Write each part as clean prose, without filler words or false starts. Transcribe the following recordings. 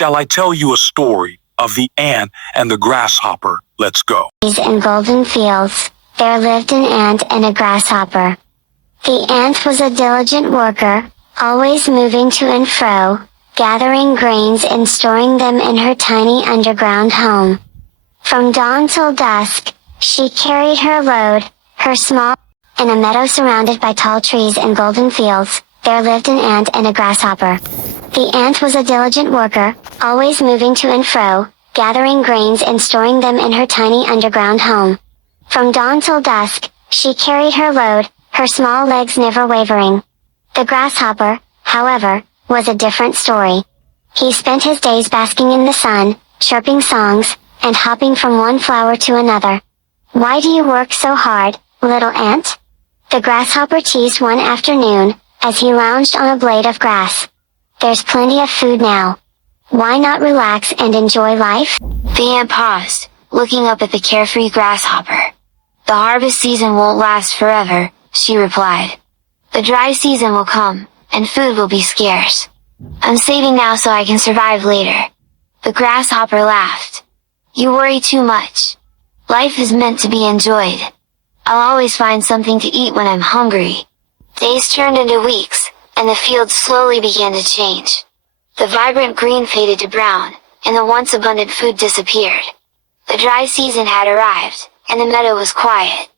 Shall I tell you a story of the ant and the grasshopper? Let's go. In golden fields, there lived an ant and a grasshopper. The ant was a diligent worker, always moving to and fro, gathering grains and storing them in her tiny underground home. From dawn till dusk, she carried her load, her small. In a meadow surrounded by tall trees and golden fields, there lived an ant and a grasshopper. The ant was a diligent worker, always moving to and fro, gathering grains and storing them in her tiny underground home. From dawn till dusk, she carried her load, her small legs never wavering. The grasshopper, however, was a different story. He spent his days basking in the sun, chirping songs, and hopping from one flower to another. "Why do you work so hard, little ant?" the grasshopper teased one afternoon, as he lounged on a blade of grass. "There's plenty of food now. Why not relax and enjoy life?" The ant paused, looking up at the carefree grasshopper. "The harvest season won't last forever," she replied. "The dry season will come, and food will be scarce. I'm saving now so I can survive later." The grasshopper laughed. "You worry too much. Life is meant to be enjoyed. I'll always find something to eat when I'm hungry." Days turned into weeks, and the fields slowly began to change. The vibrant green faded to brown, and the once abundant food disappeared. The dry season had arrived, and the meadow was quiet.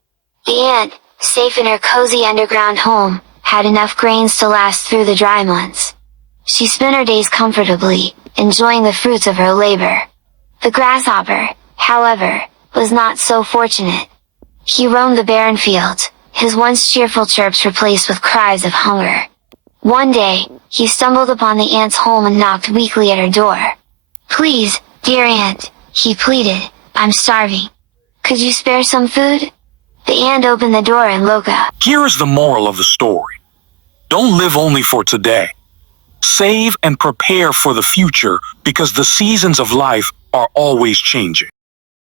The ant, safe in her cozy underground home, had enough grains to last through the dry months. She spent her days comfortably, enjoying the fruits of her labor. The grasshopper, however, was not so fortunate. He roamed the barren fields, his once cheerful chirps replaced with cries of hunger. One day, he stumbled upon the ant's home and knocked weakly at her door. "Please, dear ant," he pleaded, "I'm starving. Could you spare some food?" The ant opened the door and looked up. Here is the moral of the story. Don't live only for today. Save and prepare for the future because the seasons of life are always changing.